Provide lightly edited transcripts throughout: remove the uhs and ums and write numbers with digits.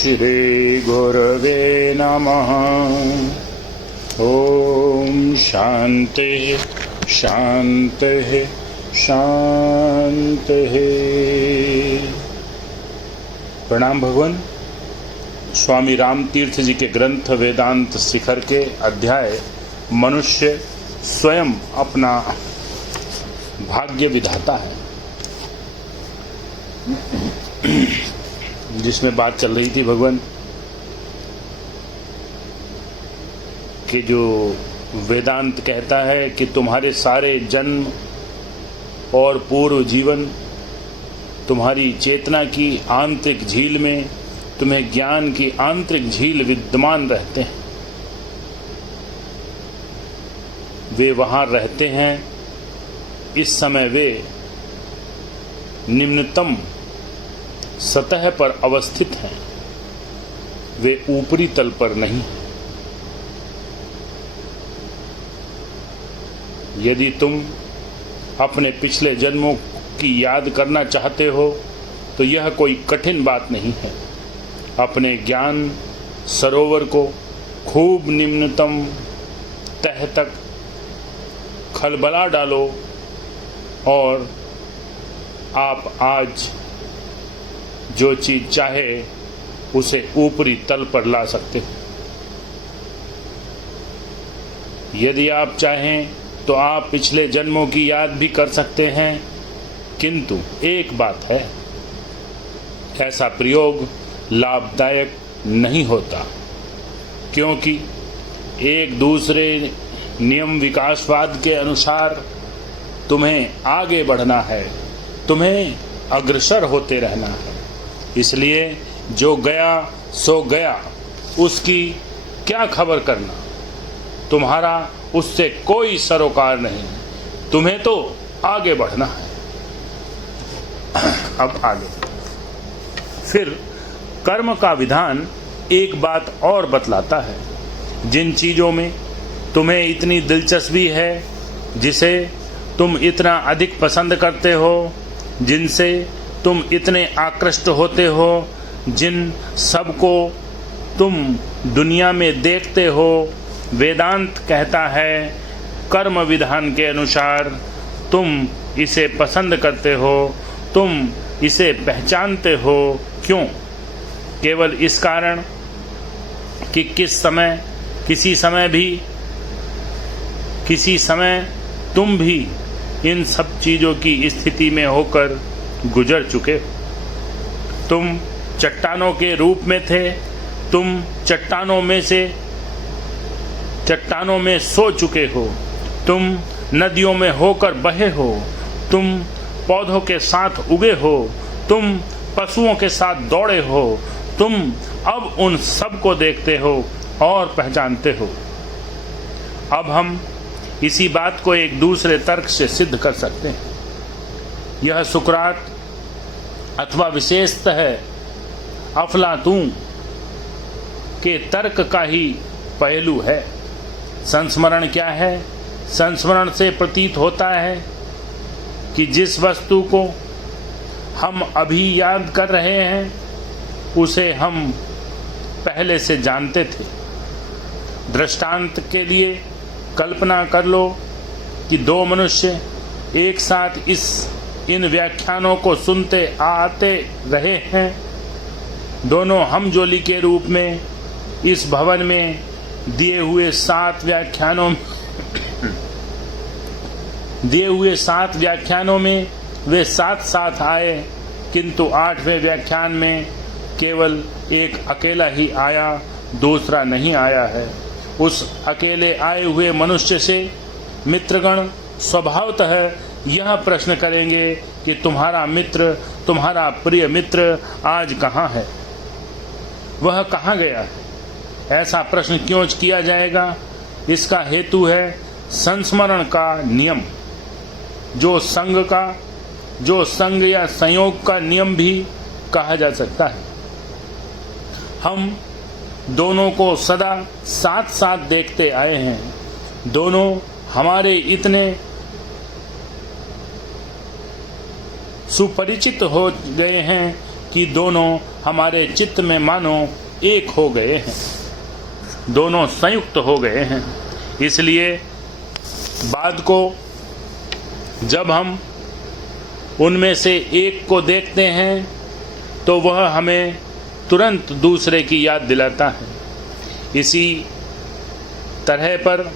श्री गुरवे नमः। ओम शांति शांति शांति। प्रणाम भगवान। स्वामी राम तीर्थ जी के ग्रंथ वेदांत शिखर के अध्याय मनुष्य स्वयं अपना भाग्य विधाता है, जिसमें बात चल रही थी भगवान कि जो वेदांत कहता है कि तुम्हारे सारे जन्म और पूर्व जीवन तुम्हारी चेतना की आंतरिक झील में, तुम्हें ज्ञान की आंतरिक झील विद्यमान रहते हैं। वे वहाँ रहते हैं। इस समय वे निम्नतम सतह पर अवस्थित हैं, वे ऊपरी तल पर नहीं। यदि तुम अपने पिछले जन्मों की याद करना चाहते हो तो यह कोई कठिन बात नहीं है। अपने ज्ञान सरोवर को खूब निम्नतम तह तक खलबला डालो और आप आज जो चीज चाहे उसे ऊपरी तल पर ला सकते हो। यदि आप चाहें तो आप पिछले जन्मों की याद भी कर सकते हैं, किंतु एक बात है, ऐसा प्रयोग लाभदायक नहीं होता, क्योंकि एक दूसरे नियम विकासवाद के अनुसार तुम्हें आगे बढ़ना है, तुम्हें अग्रसर होते रहना है। इसलिए जो गया सो गया, उसकी क्या खबर करना, तुम्हारा उससे कोई सरोकार नहीं, तुम्हें तो आगे बढ़ना है। अब आगे फिर कर्म का विधान एक बात और बतलाता है। जिन चीजों में तुम्हें इतनी दिलचस्पी है, जिसे तुम इतना अधिक पसंद करते हो, जिनसे तुम इतने आकृष्ट होते हो, जिन सबको तुम दुनिया में देखते हो, वेदांत कहता है कर्म विधान के अनुसार तुम इसे पसंद करते हो, तुम इसे पहचानते हो। क्यों? केवल इस कारण कि किसी समय तुम भी इन सब चीज़ों की स्थिति में होकर गुजर चुके हो। तुम चट्टानों के रूप में थे, तुम चट्टानों में सो चुके हो, तुम नदियों में होकर बहे हो, तुम पौधों के साथ उगे हो, तुम पशुओं के साथ दौड़े हो, तुम अब उन सब को देखते हो और पहचानते हो। अब हम इसी बात को एक दूसरे तर्क से सिद्ध कर सकते हैं। यह सुकरात अथवा विशेषतः अफलातून के तर्क का ही पहलू है। संस्मरण क्या है? संस्मरण से प्रतीत होता है कि जिस वस्तु को हम अभी याद कर रहे हैं उसे हम पहले से जानते थे। दृष्टांत के लिए कल्पना कर लो कि दो मनुष्य एक साथ इन व्याख्यानों को सुनते आते रहे हैं। दोनों हमजोली के रूप में इस भवन में दिए हुए 7 व्याख्यानों में वे साथ आए, किंतु 8वें व्याख्यान में केवल एक अकेला ही आया, दूसरा नहीं आया है। उस अकेले आए हुए मनुष्य से मित्रगण स्वभावतः यह प्रश्न करेंगे कि तुम्हारा मित्र, तुम्हारा प्रिय मित्र आज कहाँ है, वह कहाँ गया है? ऐसा प्रश्न क्यों किया जाएगा? इसका हेतु है संस्मरण का नियम, जो संग या संयोग का नियम भी कहा जा सकता है। हम दोनों को सदा साथ साथ देखते आए हैं। दोनों हमारे इतने सुपरिचित हो गए हैं कि दोनों हमारे चित्त में मानो एक हो गए हैं, दोनों संयुक्त हो गए हैं। इसलिए बाद को जब हम उनमें से एक को देखते हैं तो वह हमें तुरंत दूसरे की याद दिलाता है। इसी तरह पर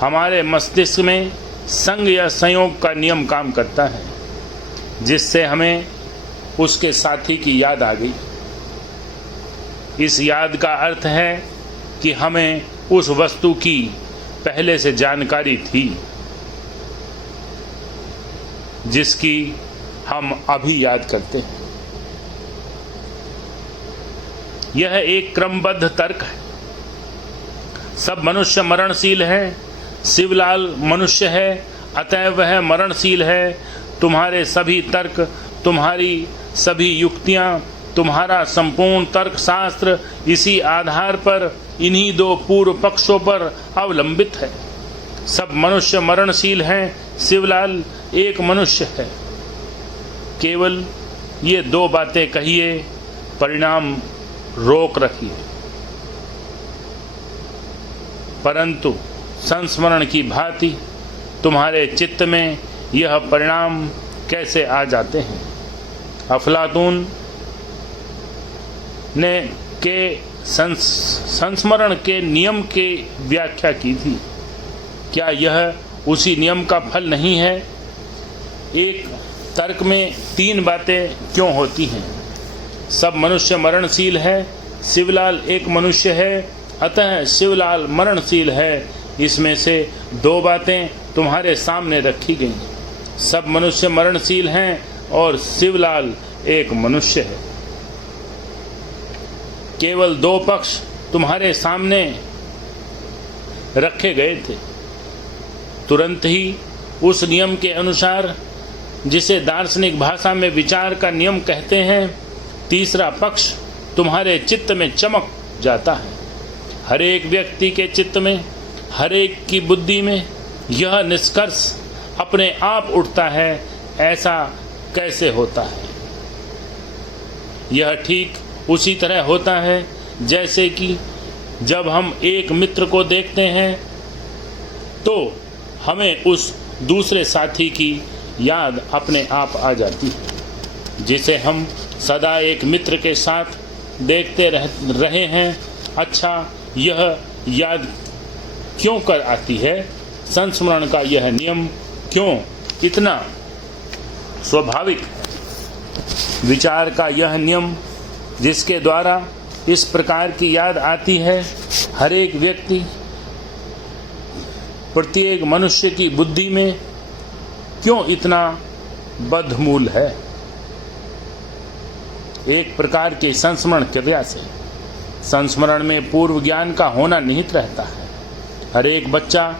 हमारे मस्तिष्क में संग या संयोग का नियम काम करता है, जिससे हमें उसके साथी की याद आ गई। इस याद का अर्थ है कि हमें उस वस्तु की पहले से जानकारी थी जिसकी हम अभी याद करते हैं। यह एक क्रमबद्ध तर्क है। सब मनुष्य मरणशील है। शिवलाल मनुष्य है, अतः वह मरणशील है। तुम्हारे सभी तर्क, तुम्हारी सभी युक्तियां, तुम्हारा संपूर्ण तर्कशास्त्र इसी आधार पर, इन्हीं दो पूर्व पक्षों पर अवलंबित है। सब मनुष्य मरणशील हैं, शिवलाल एक मनुष्य है। केवल ये दो बातें कहिए, परिणाम रोक रखिए। परंतु संस्मरण की भांति तुम्हारे चित्त में यह परिणाम कैसे आ जाते हैं? अफलातून ने के संस्मरण के नियम की व्याख्या की थी। क्या यह उसी नियम का फल नहीं है? एक तर्क में तीन बातें क्यों होती हैं? सब मनुष्य मरणशील है, शिवलाल एक मनुष्य है, अतः शिवलाल मरणशील है। इसमें से दो बातें तुम्हारे सामने रखी गई। सब मनुष्य मरणशील हैं और शिवलाल एक मनुष्य है। केवल दो पक्ष तुम्हारे सामने रखे गए थे। तुरंत ही उस नियम के अनुसार, जिसे दार्शनिक भाषा में विचार का नियम कहते हैं, तीसरा पक्ष तुम्हारे चित्त में चमक जाता है। हर एक व्यक्ति के चित्त में, हर एक की बुद्धि में यह निष्कर्ष अपने आप उठता है, ऐसा कैसे होता है? यह ठीक उसी तरह होता है जैसे कि जब हम एक मित्र को देखते हैं तो हमें उस दूसरे साथी की याद अपने आप आ जाती है, जिसे हम सदा एक मित्र के साथ देखते रहे हैं। अच्छा, यह याद क्यों कर आती है? संस्मरण का यह नियम क्यों इतना स्वाभाविक है? विचार का यह नियम जिसके द्वारा इस प्रकार की याद आती है, हर एक व्यक्ति, प्रत्येक मनुष्य की बुद्धि में क्यों इतना बद्धमूल है? एक प्रकार की संस्मरण क्रिया से। संस्मरण में पूर्व ज्ञान का होना निहित रहता है। हर एक बच्चा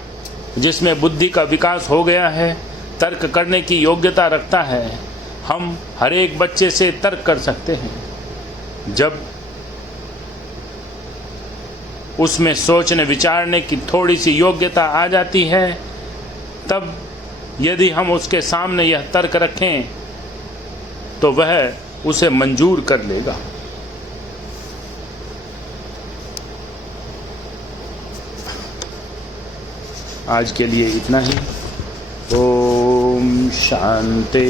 जिसमें बुद्धि का विकास हो गया है, तर्क करने की योग्यता रखता है। हम हर एक बच्चे से तर्क कर सकते हैं। जब उसमें सोचने विचारने की थोड़ी सी योग्यता आ जाती है, तब यदि हम उसके सामने यह तर्क रखें तो वह उसे मंजूर कर लेगा। आज के लिए इतना ही। ओम शांति।